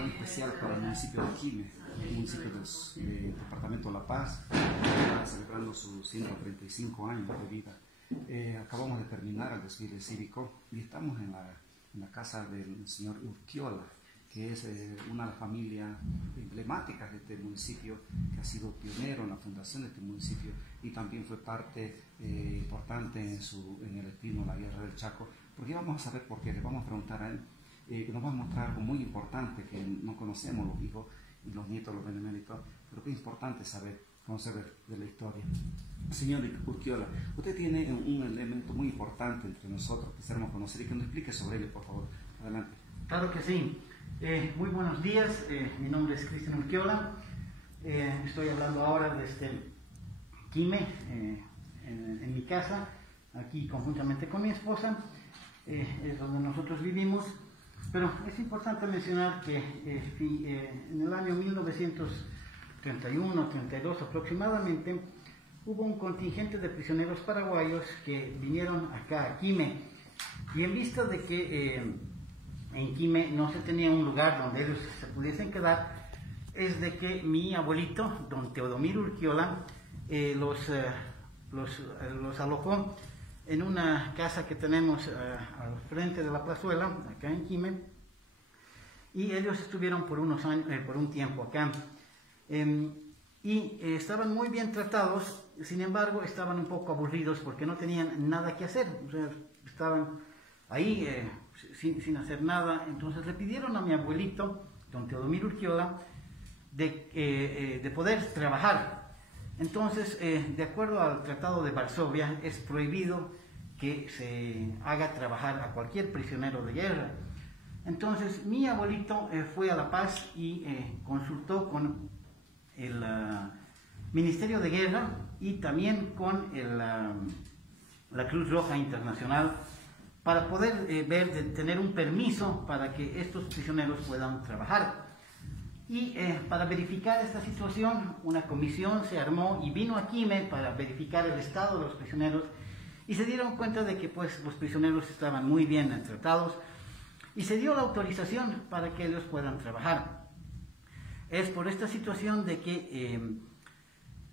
tan especial para el municipio de Quime, el municipio del departamento de La Paz, está celebrando sus 135 años de vida. Acabamos de terminar el desfile cívico y estamos en la casa del señor Urquiola, que es una de las familias emblemáticas de este municipio, que ha sido pionero en la fundación de este municipio y también fue parte importante en el destino de la Guerra del Chaco. Porque vamos a saber por qué, le vamos a preguntar a él, nos va a mostrar algo muy importante que no conocemos los hijos y los nietos, los beneméritos, pero que es importante conocer de la historia. Señor Urquiola, usted tiene un elemento muy importante entre nosotros, quisiéramos conocer y que nos explique sobre él, por favor. Adelante. Claro que sí. Muy buenos días, mi nombre es Cristian Urquiola, estoy hablando ahora desde Quime, en mi casa, aquí conjuntamente con mi esposa, es donde nosotros vivimos, pero es importante mencionar que en el año 1931-32 aproximadamente, hubo un contingente de prisioneros paraguayos que vinieron acá a Quime, y en vista de que en Quime no se tenía un lugar donde ellos se pudiesen quedar, es de que mi abuelito, don Teodomiro Urquiola, los alojó en una casa que tenemos al frente de la plazuela, acá en Quime, y ellos estuvieron por unos años, por un tiempo acá, y estaban muy bien tratados. Sin embargo, estaban un poco aburridos porque no tenían nada que hacer, o sea, estaban ahí sin hacer nada. Entonces le pidieron a mi abuelito, don Teodomiro Urquiola, de poder trabajar. Entonces, de acuerdo al Tratado de Varsovia, es prohibido que se haga trabajar a cualquier prisionero de guerra. Entonces, mi abuelito fue a La Paz y consultó con el Ministerio de Guerra y también con la Cruz Roja Internacional, para poder tener un permiso para que estos prisioneros puedan trabajar. Y para verificar esta situación, una comisión se armó y vino a Quime para verificar el estado de los prisioneros, y se dieron cuenta de que pues, los prisioneros estaban muy bien tratados, y se dio la autorización para que ellos puedan trabajar. Es por esta situación de que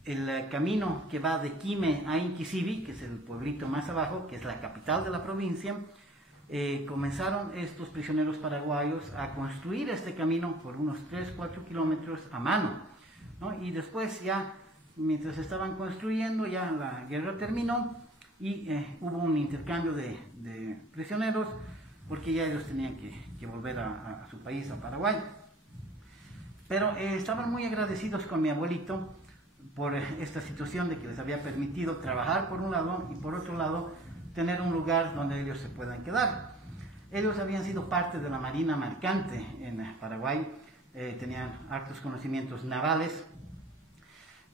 el camino que va de Quime a Inquisibi, que es el pueblito más abajo, que es la capital de la provincia, comenzaron estos prisioneros paraguayos a construir este camino por unos 3-4 kilómetros a mano, ¿no? Y después ya, mientras estaban construyendo, ya la guerra terminó y hubo un intercambio de prisioneros, porque ya ellos tenían que volver a su país, a Paraguay. Pero estaban muy agradecidos con mi abuelito por esta situación de que les había permitido trabajar por un lado y por otro lado tener un lugar donde ellos se puedan quedar. Ellos habían sido parte de la Marina Mercante en Paraguay, tenían hartos conocimientos navales.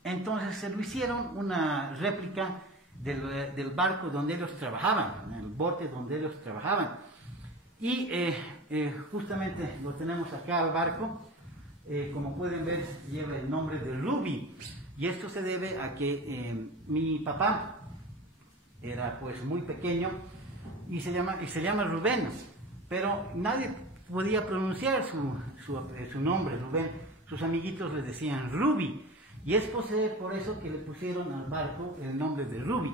Entonces se lo hicieron una réplica del barco donde ellos trabajaban, el bote donde ellos trabajaban. Y justamente lo tenemos acá al barco. Como pueden ver, lleva el nombre de Ruby, y esto se debe a que mi papá era pues muy pequeño y se llama Rubén, pero nadie podía pronunciar su nombre, Rubén. Sus amiguitos le decían Ruby, y es por eso que le pusieron al barco el nombre de Ruby.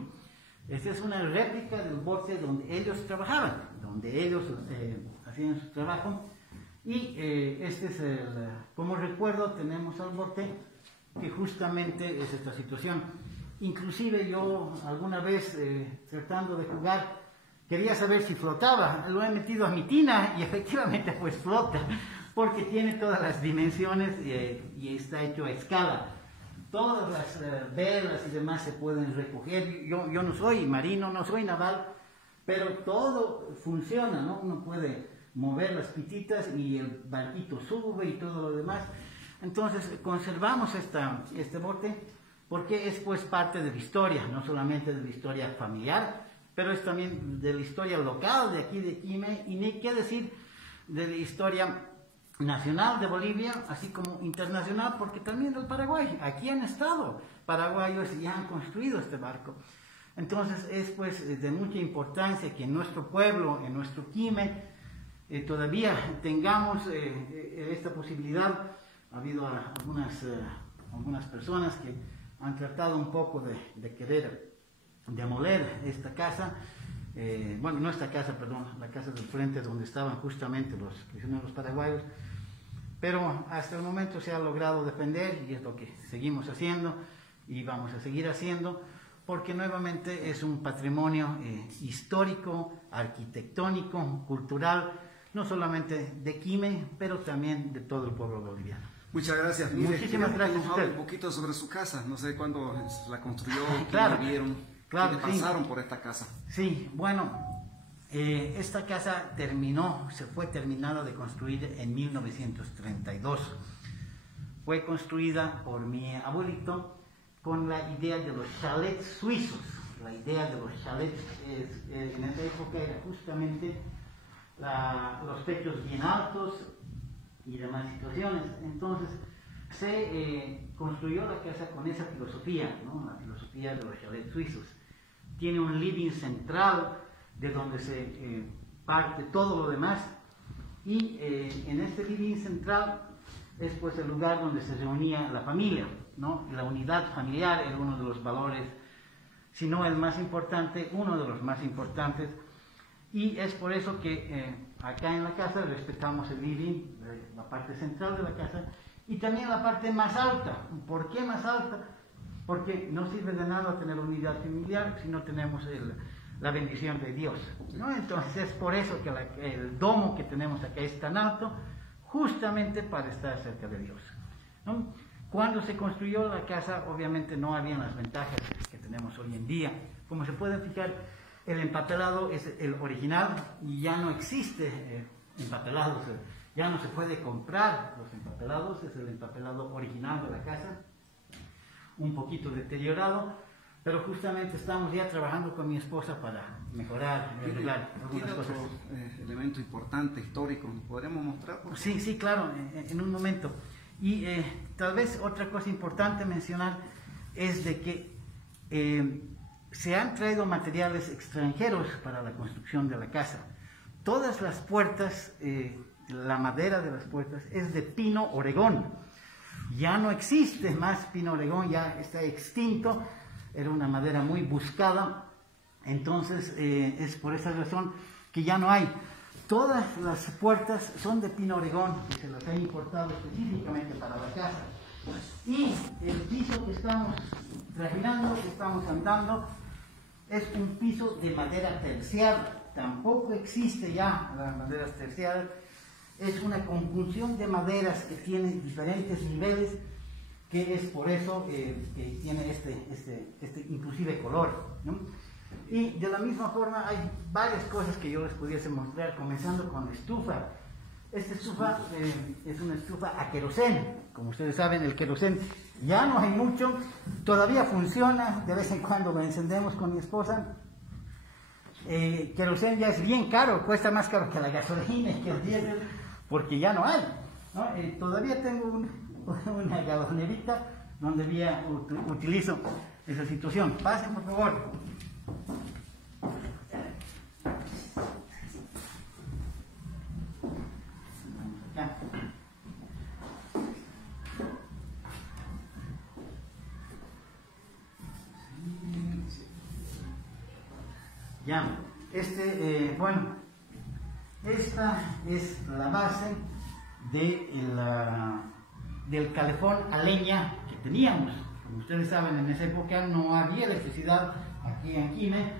Esta es una réplica del bote donde ellos trabajaban, donde ellos hacían su trabajo. Y este es como recuerdo, tenemos al bote, que justamente es esta situación. Inclusive yo alguna vez tratando de jugar quería saber si flotaba, lo he metido a mi tina y efectivamente pues flota, porque tiene todas las dimensiones y está hecho a escala. Todas las velas y demás se pueden recoger. Yo no soy marino, no soy naval, pero todo funciona, ¿no? Uno puede mover las pititas y el barquito sube y todo lo demás. Entonces conservamos este bote porque es pues parte de la historia, no solamente de la historia familiar, pero es también de la historia local de aquí de Quime, y ni qué decir de la historia nacional de Bolivia, así como internacional, porque también del Paraguay. Aquí han estado paraguayos y han construido este barco. Entonces es pues de mucha importancia que en nuestro pueblo, en nuestro Quime, todavía tengamos esta posibilidad. Ha habido algunas personas que han tratado un poco de querer demoler esta casa, bueno, no esta casa, perdón, la casa del frente donde estaban justamente los prisioneros paraguayos, pero hasta el momento se ha logrado defender y es lo que seguimos haciendo y vamos a seguir haciendo, porque nuevamente es un patrimonio histórico, arquitectónico, cultural, no solamente de Quime, pero también de todo el pueblo boliviano. Muchas gracias. Mire, muchísimas gracias. Nos habla un poquito sobre su casa. No sé cuándo la construyó, claro, quiénes vieron, claro, quiénes pasaron por esta casa. Sí, bueno, esta casa se fue terminada de construir en 1932. Fue construida por mi abuelito con la idea de los chalets suizos. La idea de los chalets en esa época era justamente los techos bien altos y demás situaciones. Entonces se construyó la casa con esa filosofía, ¿no? La filosofía de los chalets suizos. Tiene un living central de donde se parte todo lo demás, y en este living central es pues el lugar donde se reunía la familia, ¿no? La unidad familiar era uno de los valores, si no el más importante, uno de los más importantes, y es por eso que acá en la casa respetamos el living, la parte central de la casa, y también la parte más alta. ¿Por qué más alta? Porque no sirve de nada tener unidad familiar si no tenemos la bendición de Dios, ¿no? Entonces es por eso que el domo que tenemos acá es tan alto, justamente para estar cerca de Dios, ¿no? Cuando se construyó la casa, obviamente no habían las ventajas que tenemos hoy en día. Como se pueden fijar, el empapelado es el original y ya no existe empapelados, ya no se puede comprar los empapelados, es el empapelado original de la casa, un poquito deteriorado, pero justamente estamos ya trabajando con mi esposa para mejorar y arreglar algunas cosas. Otro elemento importante, histórico, ¿podríamos mostrar? Sí, sí, claro, en un momento. Y tal vez otra cosa importante mencionar es de que se han traído materiales extranjeros para la construcción de la casa. Todas las puertas, la madera de las puertas es de pino oregón. Ya no existe más pino oregón, ya está extinto. Era una madera muy buscada. Entonces es por esa razón que ya no hay. Todas las puertas son de pino oregón, que se las ha importado específicamente para la casa. Y el piso que estamos trajinando, que estamos andando, es un piso de madera terciada. Tampoco existe ya las maderas terciadas. Es una conjunción de maderas que tiene diferentes niveles, que es por eso que tiene este inclusive color, ¿no? Y de la misma forma hay varias cosas que yo les pudiese mostrar, comenzando con la estufa. Esta estufa es una estufa a queroseno. Como ustedes saben, el queroseno ya no hay mucho, todavía funciona, de vez en cuando lo encendemos con mi esposa. Queroseno ya es bien caro, cuesta más caro que la gasolina y que el diésel, porque ya no hay, ¿no? Todavía tengo una galonerita donde utilizo esa situación. Pasen, por favor. Ya, bueno, esta es la base del calefón a leña que teníamos. Como ustedes saben, en esa época no había electricidad aquí en Quime,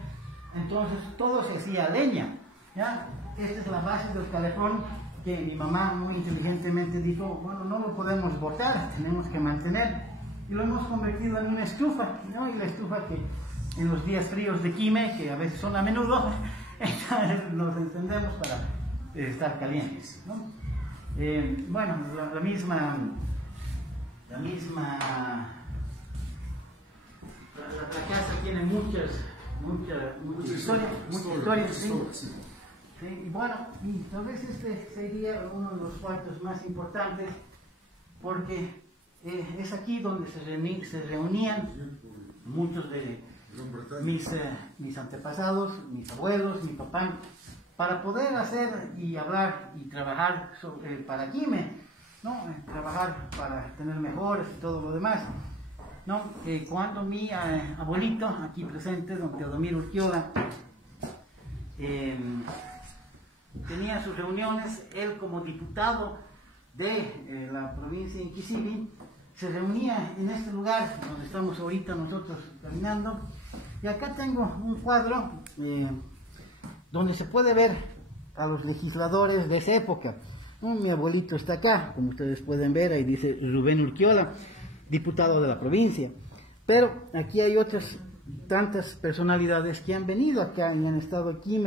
entonces todo se hacía a leña, ¿ya? Esta es la base del calefón que mi mamá muy inteligentemente dijo, bueno, no lo podemos botar, tenemos que mantener, y lo hemos convertido en una estufa, ¿no? Y la estufa que en los días fríos de Quime, que a veces son a menudo, entonces nos encendemos para estar calientes, ¿no? Bueno, la misma la casa tiene mucha historia, ¿sí? Sí, y bueno, y tal vez este sería uno de los cuartos más importantes, porque es aquí donde se reunían muchos de mis antepasados, mis abuelos, mi papá, para poder hacer y hablar y trabajar para Quime, ¿no? Trabajar para tener mejores y todo lo demás, ¿no? Cuando mi abuelito, aquí presente, don Teodomiro Urquiola, tenía sus reuniones, él como diputado de la provincia de Inquisibi, se reunía en este lugar donde estamos ahorita nosotros caminando, y acá tengo un cuadro donde se puede ver a los legisladores de esa época. Mi abuelito está acá, como ustedes pueden ver, ahí dice Rubén Urquiola, diputado de la provincia. Pero aquí hay otras tantas personalidades que han venido acá y han estado aquí.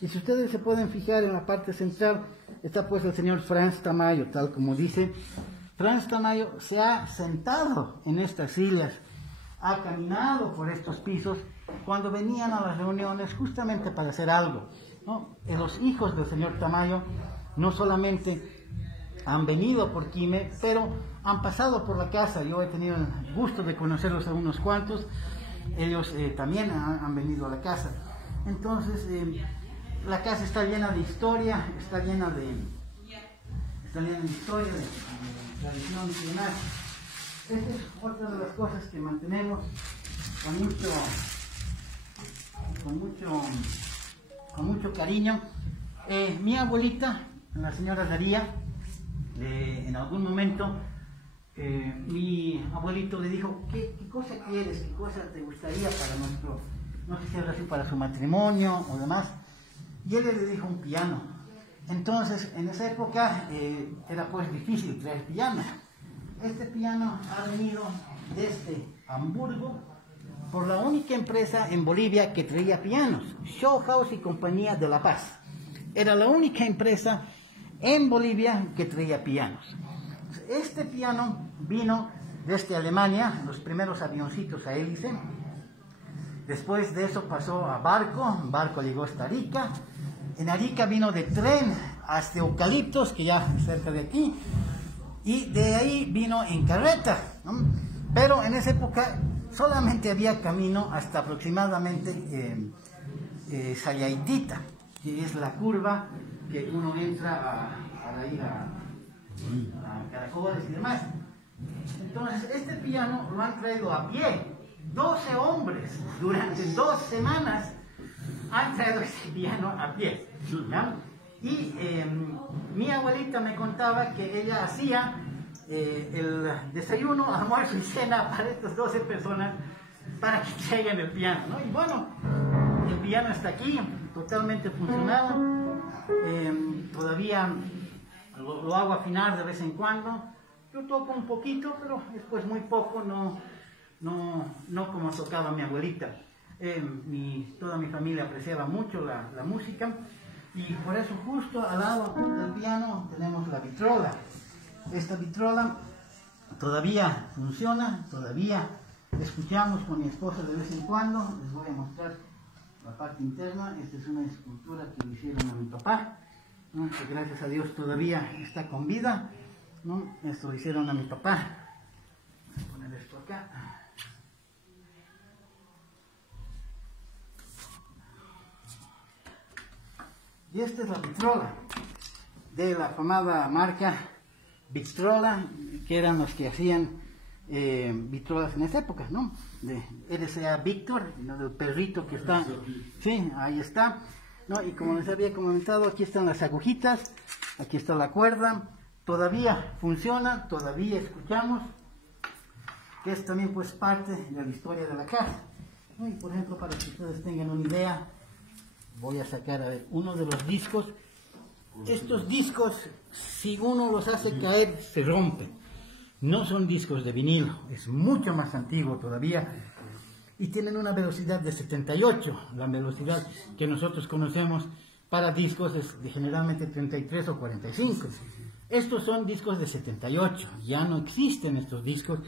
Y si ustedes se pueden fijar en la parte central, está pues el señor Franz Tamayo, tal como dice. Franz Tamayo se ha sentado en estas sillas, ha caminado por estos pisos cuando venían a las reuniones justamente para hacer algo, ¿no? Los hijos del señor Tamayo no solamente han venido por Quime, pero han pasado por la casa. Yo he tenido el gusto de conocerlos a unos cuantos. Ellos también han venido a la casa. Entonces, la casa está llena de historia, está llena de historia, de tradiciones y demás. Esta es otra de las cosas que mantenemos con mucho cariño. Mi abuelita, la señora Daría, en algún momento mi abuelito le dijo, ¿qué cosa quieres? ¿Qué cosa te gustaría para nuestro, no sé si era así, para su matrimonio o demás? Y él le dijo un piano. Entonces, en esa época era pues difícil traer piano. Este piano ha venido desde Hamburgo por la única empresa en Bolivia que traía pianos, Showhouse y Compañía de La Paz. Era la única empresa en Bolivia que traía pianos. Este piano vino desde Alemania, los primeros avioncitos a hélice. Después de eso pasó a barco llegó hasta Arica. En Arica vino de tren hasta Eucaliptos, que ya es cerca de aquí. Y de ahí vino en carreta, ¿no? Pero en esa época solamente había camino hasta aproximadamente Sayaitita, que es la curva que uno entra para ir a Caracoles y demás. Entonces, este piano lo han traído a pie. 12 hombres durante 2 semanas han traído este piano a pie, ¿ya? Y mi abuelita me contaba que ella hacía el desayuno, almuerzo y cena para estas 12 personas para que traigan el piano, ¿no? Y bueno, el piano está aquí, totalmente funcionado. Todavía lo hago afinar de vez en cuando. Yo toco un poquito, pero después muy poco, no como tocaba mi abuelita. Toda mi familia apreciaba mucho la música, y por eso justo al lado del piano tenemos la vitrola. Esta vitrola todavía funciona, todavía escuchamos con mi esposa de vez en cuando. Les voy a mostrar la parte interna. Esta es una escultura que le hicieron a mi papá, ¿no? Que gracias a Dios todavía está con vida, ¿no? Esto lo hicieron a mi papá. Voy a poner esto acá. Y esta es la vitrola de la famada marca Victrola, que eran los que hacían vitrolas en esa época, ¿no? De RCA Victor, ¿no? Del perrito que está, sí, ahí está, ¿no? Y como les había comentado, aquí están las agujitas, aquí está la cuerda, todavía funciona, todavía escuchamos, que es también pues parte de la historia de la casa, ¿no? Y por ejemplo, para que ustedes tengan una idea, voy a sacar a ver uno de los discos. Estos discos, si uno los hace caer, se rompen. No son discos de vinilo, es mucho más antiguo todavía. Y tienen una velocidad de 78. La velocidad que nosotros conocemos para discos es de generalmente 33 o 45. Estos son discos de 78. Ya no existen estos discos,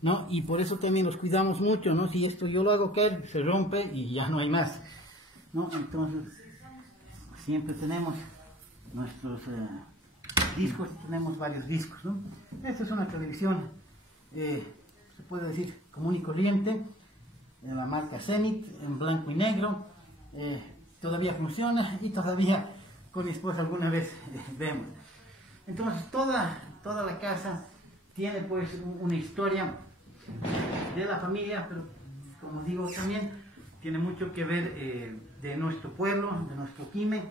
¿no? Y por eso también los cuidamos mucho, ¿no? Si esto yo lo hago caer, se rompe y ya no hay más, ¿no? Entonces, siempre tenemos nuestros discos, tenemos varios discos, ¿no? Esta es una televisión, se puede decir, común y corriente, de la marca Zenith, en blanco y negro. todavía funciona y todavía con mi esposa alguna vez vemos. Entonces toda la casa tiene pues una historia de la familia, pero como digo también tiene mucho que ver de nuestro pueblo, de nuestro Quime,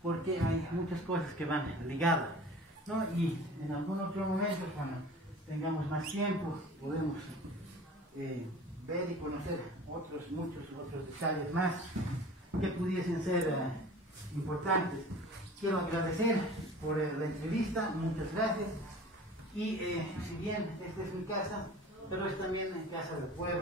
porque hay muchas cosas que van ligadas, ¿no? Y en algún otro momento, cuando tengamos más tiempo, podemos ver y conocer muchos otros detalles más que pudiesen ser importantes. Quiero agradecer por la entrevista, muchas gracias. Y si bien esta es mi casa, pero es también casa del pueblo.